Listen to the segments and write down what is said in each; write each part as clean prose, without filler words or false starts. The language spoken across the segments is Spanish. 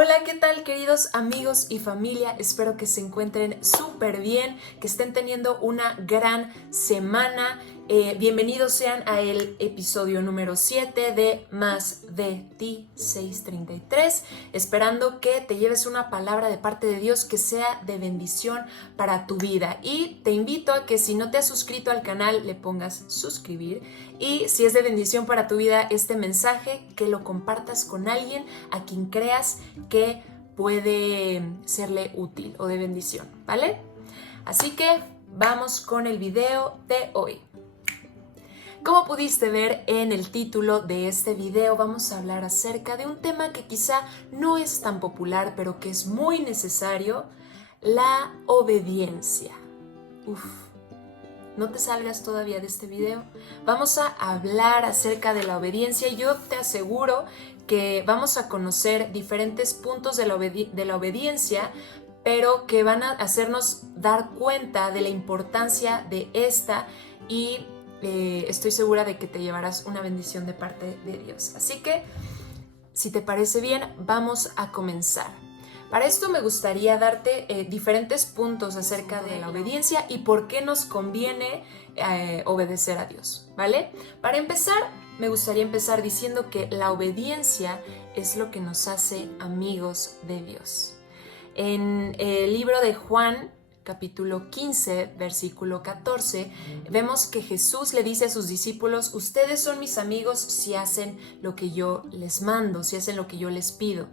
Hola, ¿qué tal queridos amigos y familia? Espero que se encuentren súper bien, que estén teniendo una gran semana. Bienvenidos sean a el episodio número 7 de Más de Ti 633, esperando que te lleves una palabra de parte de Dios que sea de bendición para tu vida. Y te invito a que si no te has suscrito al canal, le pongas suscribir. Y si es de bendición para tu vida este mensaje, que lo compartas con alguien a quien creas que puede serle útil o de bendición, ¿vale? Así que vamos con el video de hoy. Como pudiste ver en el título de este video, vamos a hablar acerca de un tema que quizá no es tan popular, pero que es muy necesario: la obediencia. No te salgas todavía de este video. Vamos a hablar acerca de la obediencia y yo te aseguro que vamos a conocer diferentes puntos de la obediencia, pero que van a hacernos dar cuenta de la importancia de esta y estoy segura de que te llevarás una bendición de parte de Dios. Así que, si te parece bien, vamos a comenzar. Para esto me gustaría darte diferentes puntos acerca de la obediencia y por qué nos conviene obedecer a Dios, ¿vale? Para empezar, me gustaría empezar diciendo que la obediencia es lo que nos hace amigos de Dios. En el libro de Juan, capítulo 15, versículo 14, vemos que Jesús le dice a sus discípulos: ustedes son mis amigos si hacen lo que yo les mando, si hacen lo que yo les pido.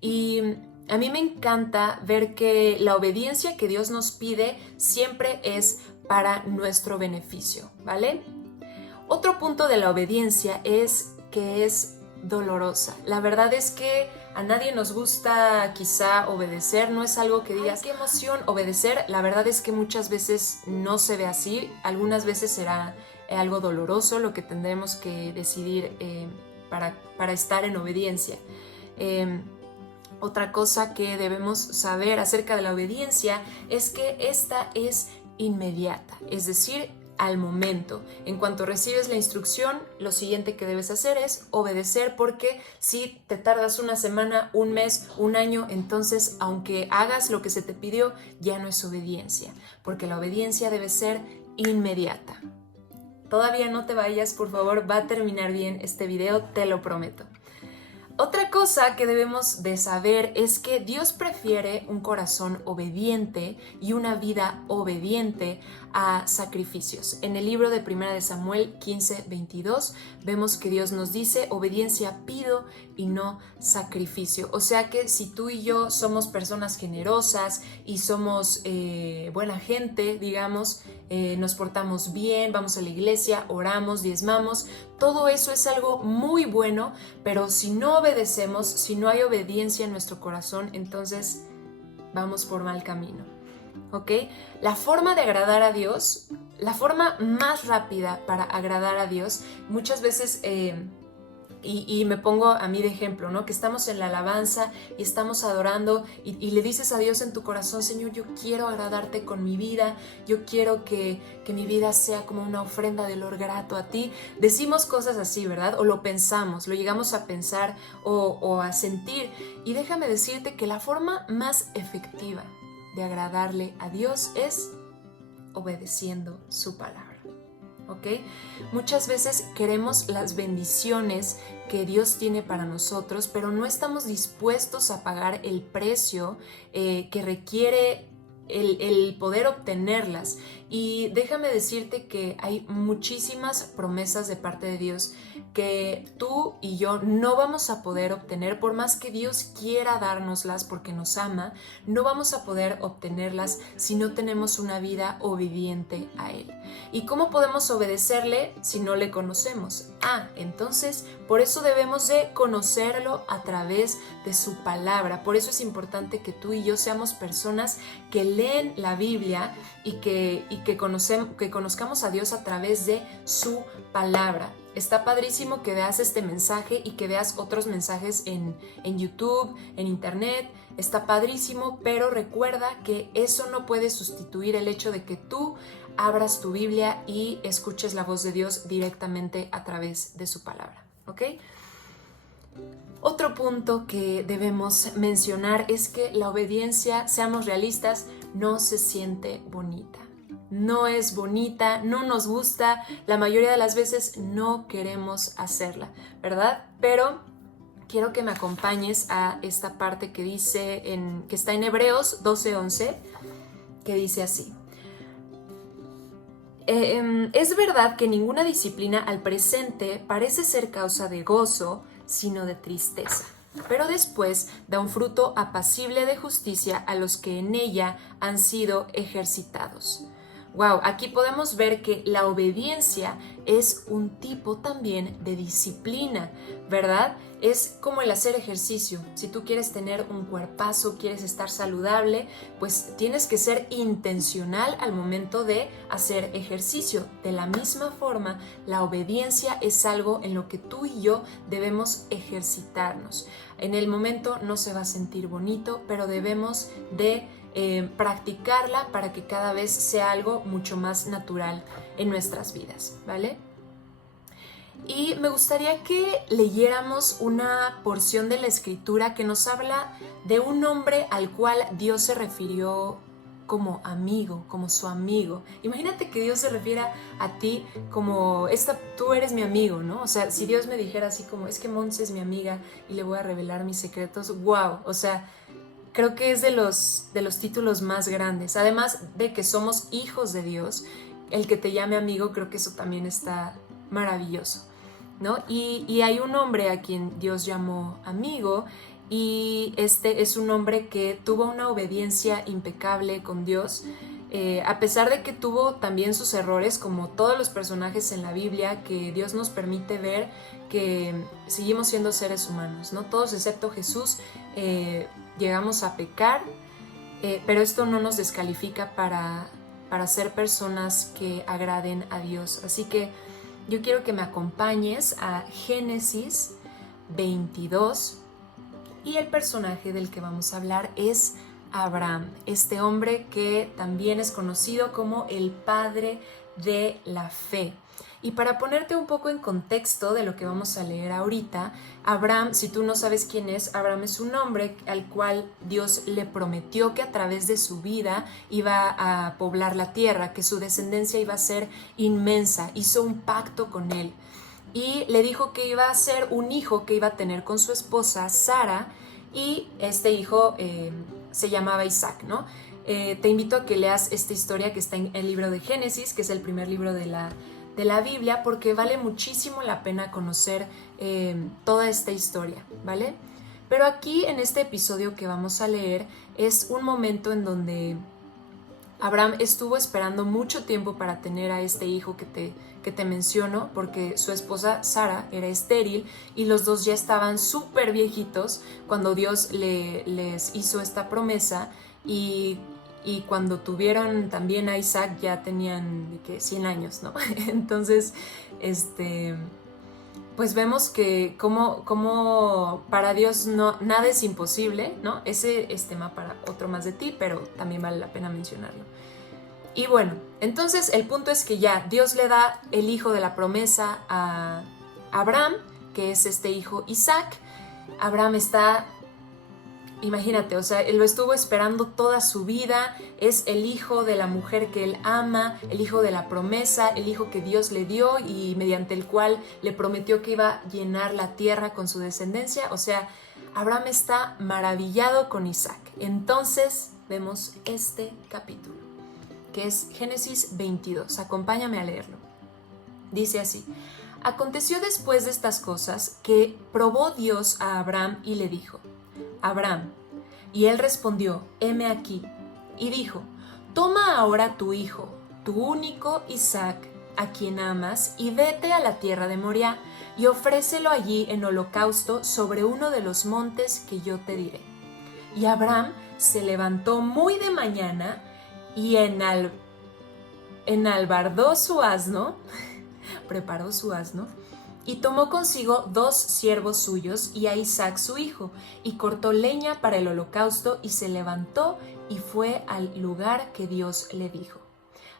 Y a mí me encanta ver que la obediencia que Dios nos pide siempre es para nuestro beneficio, ¿vale? Otro punto de la obediencia es que es dolorosa. La verdad es que a nadie nos gusta quizá obedecer, no es algo que digas, ¡qué emoción obedecer! La verdad es que muchas veces no se ve así, algunas veces será algo doloroso lo que tendremos que decidir para estar en obediencia. Otra cosa que debemos saber acerca de la obediencia es que esta es inmediata, es decir, al momento. En cuanto recibes la instrucción, lo siguiente que debes hacer es obedecer, porque si te tardas una semana, un mes, un año, entonces aunque hagas lo que se te pidió, ya no es obediencia, porque la obediencia debe ser inmediata. Todavía no te vayas, por favor, va a terminar bien este video, te lo prometo. Otra cosa que debemos de saber es que Dios prefiere un corazón obediente y una vida obediente a sacrificios. En el libro de 1 de Samuel 15:22 vemos que Dios nos dice: obediencia pido y no sacrificio. O sea que si tú y yo somos personas generosas y somos buena gente, digamos, nos portamos bien, vamos a la iglesia, oramos, diezmamos, todo eso es algo muy bueno, pero si no obedecemos, si no hay obediencia en nuestro corazón, entonces vamos por mal camino, ¿ok? La forma de agradar a Dios, la forma más rápida para agradar a Dios, muchas veces, y me pongo a mí de ejemplo, ¿no? Que estamos en la alabanza y estamos adorando y le dices a Dios en tu corazón: Señor, yo quiero agradarte con mi vida, yo quiero que mi vida sea como una ofrenda de olor grato a ti. Decimos cosas así, ¿verdad? O lo pensamos, lo llegamos a pensar o a sentir. Y déjame decirte que la forma más efectiva de agradarle a Dios es obedeciendo su palabra. ¿Ok? Muchas veces queremos las bendiciones que Dios tiene para nosotros, pero no estamos dispuestos a pagar el precio que requiere el poder obtenerlas. Y déjame decirte que hay muchísimas promesas de parte de Dios que tú y yo no vamos a poder obtener, por más que Dios quiera dárnoslas porque nos ama. No vamos a poder obtenerlas si no tenemos una vida obediente a Él. ¿Y cómo podemos obedecerle si no le conocemos? Entonces, por eso debemos de conocerlo a través de su palabra. Por eso es importante que tú y yo seamos personas que leen la Biblia y que conozcamos a Dios a través de su palabra. Está padrísimo que veas este mensaje y que veas otros mensajes en YouTube, en internet. Está padrísimo, pero recuerda que eso no puede sustituir el hecho de que tú abras tu Biblia y escuches la voz de Dios directamente a través de su palabra, ¿ok? Otro punto que debemos mencionar es que la obediencia, seamos realistas, no se siente bonita. No es bonita, no nos gusta, la mayoría de las veces no queremos hacerla, ¿verdad? Pero quiero que me acompañes a esta parte que dice, que está en Hebreos 12:11, que dice así. Es verdad que ninguna disciplina al presente parece ser causa de gozo, sino de tristeza. Pero después da un fruto apacible de justicia a los que en ella han sido ejercitados. Wow, aquí podemos ver que la obediencia es un tipo también de disciplina, ¿verdad? Es como el hacer ejercicio. Si tú quieres tener un cuerpazo, quieres estar saludable, pues tienes que ser intencional al momento de hacer ejercicio. De la misma forma, la obediencia es algo en lo que tú y yo debemos ejercitarnos. En el momento no se va a sentir bonito, pero debemos de practicarla para que cada vez sea algo mucho más natural en nuestras vidas, ¿vale? Y me gustaría que leyéramos una porción de la escritura que nos habla de un hombre al cual Dios se refirió como amigo, como su amigo. Imagínate que Dios se refiera a ti como, tú eres mi amigo, ¿no? O sea, si Dios me dijera así como, es que Montse es mi amiga y le voy a revelar mis secretos, wow, o sea, creo que es de los títulos más grandes. Además de que somos hijos de Dios, el que te llame amigo, creo que eso también está maravilloso, ¿no? Y hay un hombre a quien Dios llamó amigo, y este es un hombre que tuvo una obediencia impecable con Dios, a pesar de que tuvo también sus errores, como todos los personajes en la Biblia, que Dios nos permite ver que seguimos siendo seres humanos, ¿no? Todos excepto Jesús llegamos a pecar, pero esto no nos descalifica para ser personas que agraden a Dios. Así que yo quiero que me acompañes a Génesis 22 y el personaje del que vamos a hablar es Abraham, este hombre que también es conocido como el padre de la fe. Y para ponerte un poco en contexto de lo que vamos a leer ahorita, Abraham, si tú no sabes quién es, Abraham es un hombre al cual Dios le prometió que a través de su vida iba a poblar la tierra, que su descendencia iba a ser inmensa. Hizo un pacto con él y le dijo que iba a ser un hijo que iba a tener con su esposa Sara, y este hijo se llamaba Isaac, ¿no? Te invito a que leas esta historia que está en el libro de Génesis, que es el primer libro de la Biblia, porque vale muchísimo la pena conocer toda esta historia, ¿vale? Pero aquí en este episodio que vamos a leer es un momento en donde Abraham estuvo esperando mucho tiempo para tener a este hijo que te menciono, porque su esposa Sara era estéril y los dos ya estaban súper viejitos cuando Dios les hizo esta promesa, y cuando tuvieron también a Isaac ya tenían 100 años, ¿no? Entonces, pues vemos que como para Dios nada es imposible, ¿no? Ese es tema para otro más de ti, pero también vale la pena mencionarlo. Y bueno, entonces el punto es que ya Dios le da el hijo de la promesa a Abraham, que es este hijo Isaac. Abraham está, imagínate, o sea, él lo estuvo esperando toda su vida. Es el hijo de la mujer que él ama, el hijo de la promesa, el hijo que Dios le dio y mediante el cual le prometió que iba a llenar la tierra con su descendencia. O sea, Abraham está maravillado con Isaac. Entonces vemos este capítulo, que es Génesis 22. Acompáñame a leerlo. Dice así: Aconteció después de estas cosas que probó Dios a Abraham y le dijo: Abraham. Y él respondió: heme aquí. Y dijo: toma ahora tu hijo, tu único Isaac, a quien amas, y vete a la tierra de Moriah, y ofrécelo allí en holocausto sobre uno de los montes que yo te diré. Y Abraham se levantó muy de mañana y enalbardó su asno, preparó su asno, y tomó consigo 2 siervos suyos y a Isaac su hijo, y cortó leña para el holocausto, y se levantó y fue al lugar que Dios le dijo.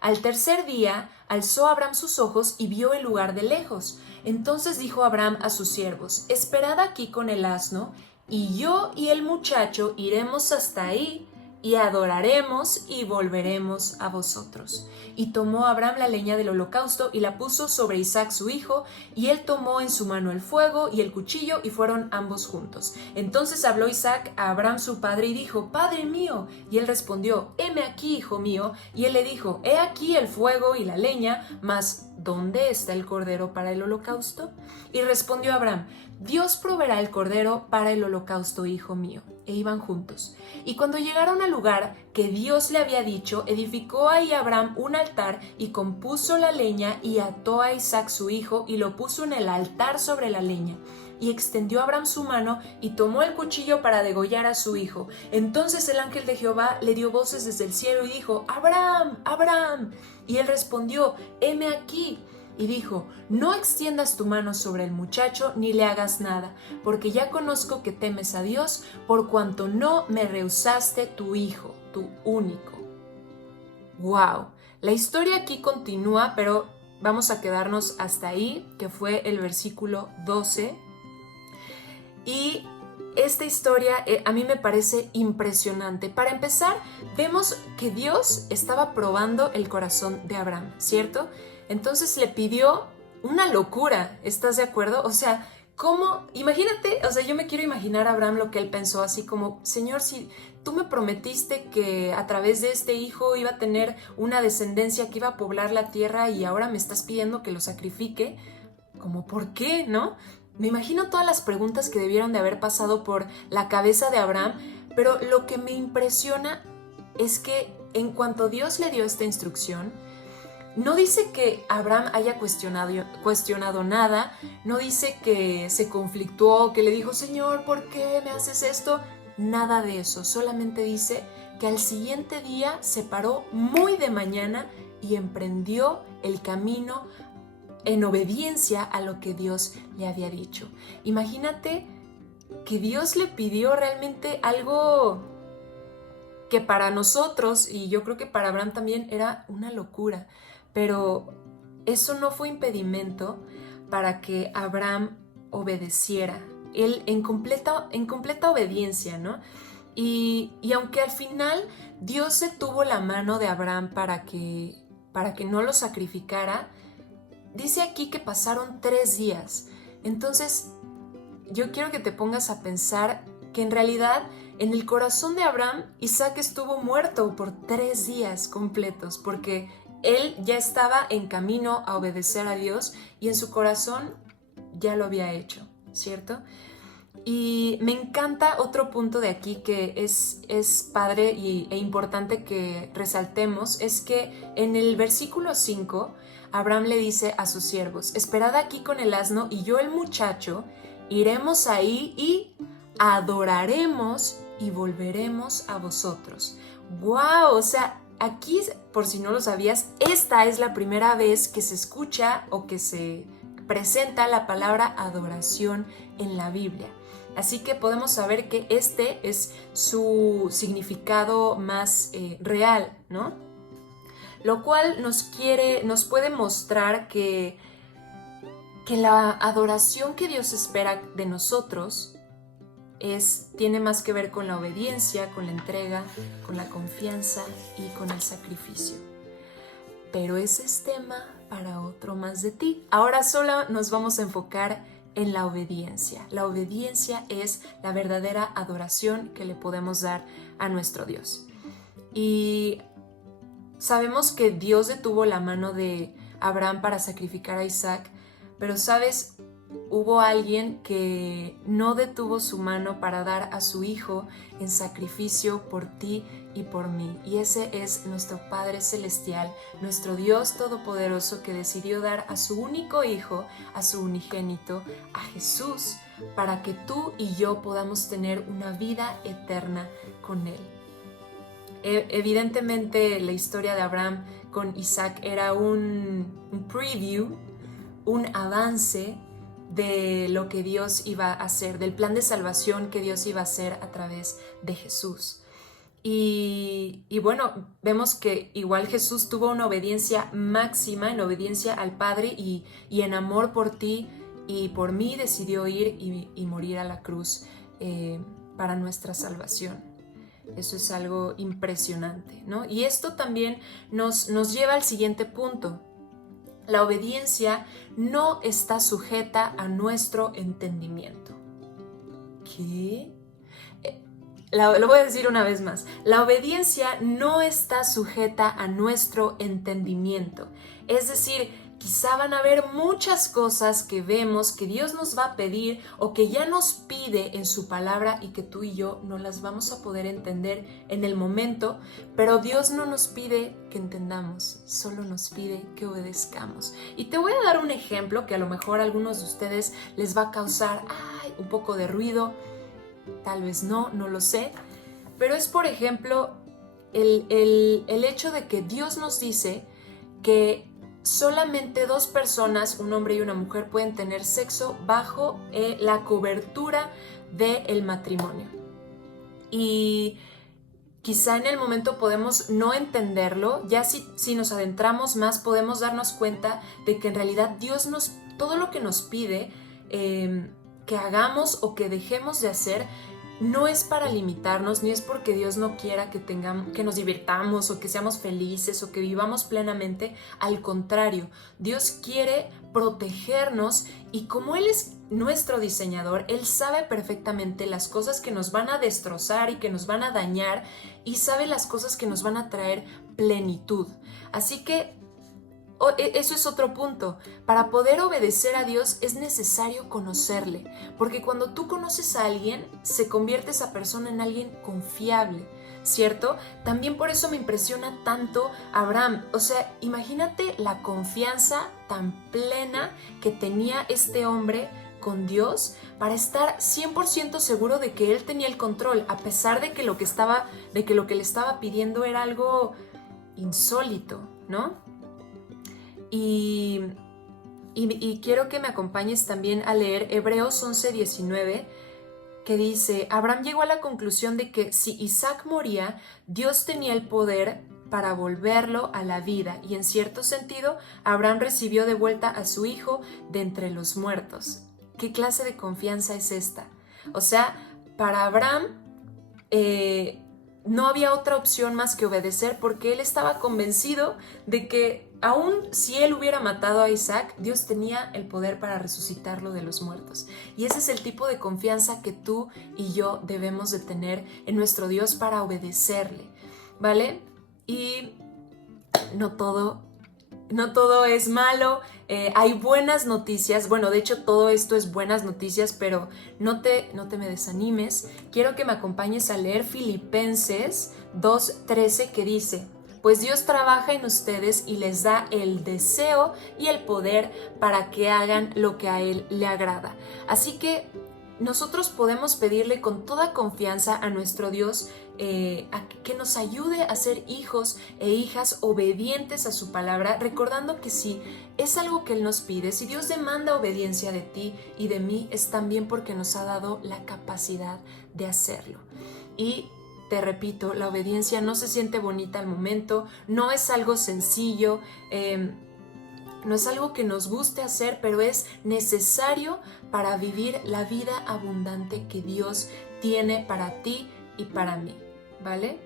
Al tercer día alzó Abraham sus ojos y vio el lugar de lejos. Entonces dijo Abraham a sus siervos: esperad aquí con el asno, y yo y el muchacho iremos hasta ahí, y adoraremos y volveremos a vosotros. Y tomó Abraham la leña del holocausto y la puso sobre Isaac su hijo, y él tomó en su mano el fuego y el cuchillo, y fueron ambos juntos. Entonces habló Isaac a Abraham su padre y dijo: Padre mío. Y él respondió: heme aquí, hijo mío. Y él le dijo: he aquí el fuego y la leña, mas ¿dónde está el cordero para el holocausto? Y respondió Abraham: Dios proveerá el cordero para el holocausto, hijo mío. E iban juntos. Y cuando llegaron al lugar que Dios le había dicho, edificó ahí Abraham un altar y compuso la leña y ató a Isaac su hijo y lo puso en el altar sobre la leña. Y extendió Abraham su mano y tomó el cuchillo para degollar a su hijo. Entonces el ángel de Jehová le dio voces desde el cielo y dijo: Abraham, Abraham. Y él respondió: heme aquí. Y dijo: no extiendas tu mano sobre el muchacho ni le hagas nada, porque ya conozco que temes a Dios, por cuanto no me rehusaste tu hijo, tu único. ¡Wow! La historia aquí continúa, pero vamos a quedarnos hasta ahí, que fue el versículo 12. Y esta historia a mí me parece impresionante. Para empezar, vemos que Dios estaba probando el corazón de Abraham, ¿cierto? Entonces le pidió una locura, ¿estás de acuerdo? O sea, ¿cómo? Imagínate, o sea, yo me quiero imaginar a Abraham lo que él pensó, así como: Señor, si tú me prometiste que a través de este hijo iba a tener una descendencia que iba a poblar la tierra y ahora me estás pidiendo que lo sacrifique, ¿cómo por qué, no? Me imagino todas las preguntas que debieron de haber pasado por la cabeza de Abraham, pero lo que me impresiona es que en cuanto Dios le dio esta instrucción, no dice que Abraham haya cuestionado nada, no dice que se conflictuó, que le dijo: Señor, ¿por qué me haces esto? Nada de eso, solamente dice que al siguiente día se paró muy de mañana y emprendió el camino en obediencia a lo que Dios le había dicho. Imagínate que Dios le pidió realmente algo que para nosotros, y yo creo que para Abraham también, era una locura. Pero eso no fue impedimento para que Abraham obedeciera. Él en completa obediencia, ¿no? Y aunque al final Dios se tuvo la mano de Abraham para que no lo sacrificara, dice aquí que pasaron 3 días. Entonces, yo quiero que te pongas a pensar que en realidad en el corazón de Abraham, Isaac estuvo muerto por 3 días completos, porque él ya estaba en camino a obedecer a Dios y en su corazón ya lo había hecho, ¿cierto? Y me encanta otro punto de aquí que es padre e importante que resaltemos, es que en el versículo 5, Abraham le dice a sus siervos: esperad aquí con el asno y yo el muchacho iremos ahí y adoraremos y volveremos a vosotros. ¡Wow! O sea, aquí, por si no lo sabías, esta es la primera vez que se escucha o que se presenta la palabra adoración en la Biblia. Así que podemos saber que este es su significado más real, ¿no? Lo cual nos puede mostrar que la adoración que Dios espera de nosotros tiene más que ver con la obediencia, con la entrega, con la confianza y con el sacrificio. Pero ese es tema para otro más de ti. Ahora solo nos vamos a enfocar en la obediencia. La obediencia es la verdadera adoración que le podemos dar a nuestro Dios. Y sabemos que Dios detuvo la mano de Abraham para sacrificar a Isaac, pero ¿sabes? Hubo alguien que no detuvo su mano para dar a su hijo en sacrificio por ti y por mí. Y ese es nuestro Padre Celestial, nuestro Dios Todopoderoso, que decidió dar a su único hijo, a su unigénito, a Jesús, para que tú y yo podamos tener una vida eterna con Él. Evidentemente, la historia de Abraham con Isaac era un preview, un avance de lo que Dios iba a hacer, del plan de salvación que Dios iba a hacer a través de Jesús. Y bueno, vemos que igual Jesús tuvo una obediencia máxima, en obediencia al Padre y en amor por ti y por mí decidió ir y morir a la cruz para nuestra salvación. Eso es algo impresionante, ¿no? Y esto también nos lleva al siguiente punto. La obediencia no está sujeta a nuestro entendimiento. ¿Qué? Lo voy a decir una vez más. La obediencia no está sujeta a nuestro entendimiento. Es decir, quizá van a haber muchas cosas que vemos que Dios nos va a pedir o que ya nos pide en su palabra y que tú y yo no las vamos a poder entender en el momento, pero Dios no nos pide que entendamos, solo nos pide que obedezcamos. Y te voy a dar un ejemplo que a lo mejor a algunos de ustedes les va a causar un poco de ruido. Tal vez no lo sé, pero es por ejemplo el hecho de que Dios nos dice que solamente 2 personas, un hombre y una mujer, pueden tener sexo bajo la cobertura del matrimonio. Y quizá en el momento podemos no entenderlo, ya si nos adentramos más podemos darnos cuenta de que en realidad Dios todo lo que nos pide que hagamos o que dejemos de hacer no es para limitarnos, ni es porque Dios no quiera que nos divirtamos o que seamos felices o que vivamos plenamente. Al contrario, Dios quiere protegernos y como Él es nuestro diseñador, Él sabe perfectamente las cosas que nos van a destrozar y que nos van a dañar y sabe las cosas que nos van a traer plenitud. Así que eso es otro punto. Para poder obedecer a Dios es necesario conocerle, porque cuando tú conoces a alguien, se convierte esa persona en alguien confiable, ¿cierto? También por eso me impresiona tanto Abraham. O sea, imagínate la confianza tan plena que tenía este hombre con Dios para estar 100% seguro de que él tenía el control, a pesar de que lo que le estaba pidiendo era algo insólito, ¿no? Y quiero que me acompañes también a leer Hebreos 11:19, que dice: Abraham llegó a la conclusión de que si Isaac moría, Dios tenía el poder para volverlo a la vida, y en cierto sentido, Abraham recibió de vuelta a su hijo de entre los muertos. ¿Qué clase de confianza es esta? O sea, para Abraham no había otra opción más que obedecer, porque él estaba convencido de que aun si él hubiera matado a Isaac, Dios tenía el poder para resucitarlo de los muertos. Y ese es el tipo de confianza que tú y yo debemos de tener en nuestro Dios para obedecerle, ¿vale? Y no todo es malo, hay buenas noticias. Bueno, de hecho todo esto es buenas noticias, pero no te me desanimes. Quiero que me acompañes a leer Filipenses 2:13, que dice: pues Dios trabaja en ustedes y les da el deseo y el poder para que hagan lo que a Él le agrada. Así que nosotros podemos pedirle con toda confianza a nuestro Dios a que nos ayude a ser hijos e hijas obedientes a su palabra, recordando que si es algo que Él nos pide, si Dios demanda obediencia de ti y de mí, es también porque nos ha dado la capacidad de hacerlo. Y te repito, la obediencia no se siente bonita al momento, no es algo sencillo, no es algo que nos guste hacer, pero es necesario para vivir la vida abundante que Dios tiene para ti y para mí, ¿vale?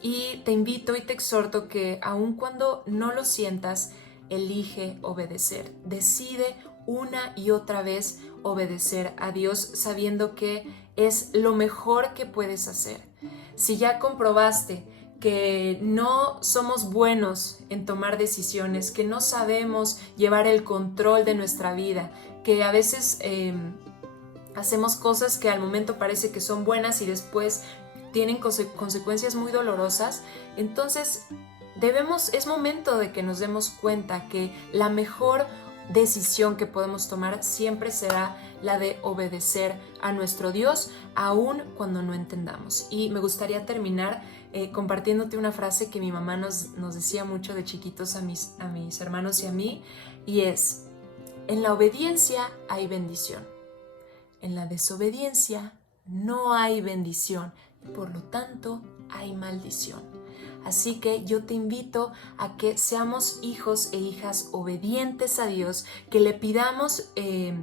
Y te invito y te exhorto que aun cuando no lo sientas, elige obedecer. Decide una y otra vez obedecer a Dios, sabiendo que es lo mejor que puedes hacer. Si ya comprobaste que no somos buenos en tomar decisiones, que no sabemos llevar el control de nuestra vida, que a veces hacemos cosas que al momento parece que son buenas y después tienen consecuencias muy dolorosas, entonces es momento de que nos demos cuenta que la mejor decisión que podemos tomar siempre será la de obedecer a nuestro Dios, aun cuando no entendamos. Y me gustaría terminar compartiéndote una frase que mi mamá nos decía mucho de chiquitos a mis hermanos y a mí, y es: en la obediencia hay bendición, en la desobediencia no hay bendición, y por lo tanto hay maldición. Así que yo te invito a que seamos hijos e hijas obedientes a Dios, que le pidamos que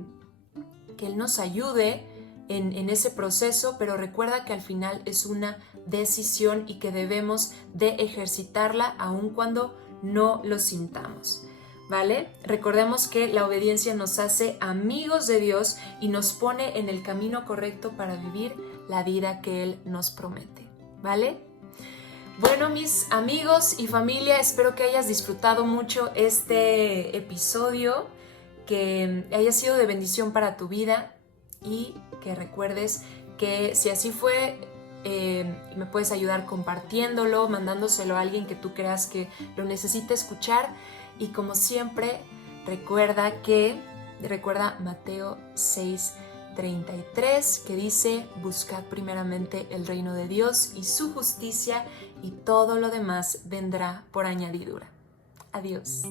Él nos ayude en ese proceso, pero recuerda que al final es una decisión y que debemos de ejercitarla aun cuando no lo sintamos, ¿vale? Recordemos que la obediencia nos hace amigos de Dios y nos pone en el camino correcto para vivir la vida que Él nos promete, ¿vale? Bueno, mis amigos y familia, espero que hayas disfrutado mucho este episodio, que haya sido de bendición para tu vida y que recuerdes que si así fue, me puedes ayudar compartiéndolo, mandándoselo a alguien que tú creas que lo necesite escuchar. Y como siempre, recuerda Mateo 6:33, que dice: buscad primeramente el reino de Dios y su justicia, y todo lo demás vendrá por añadidura. Adiós.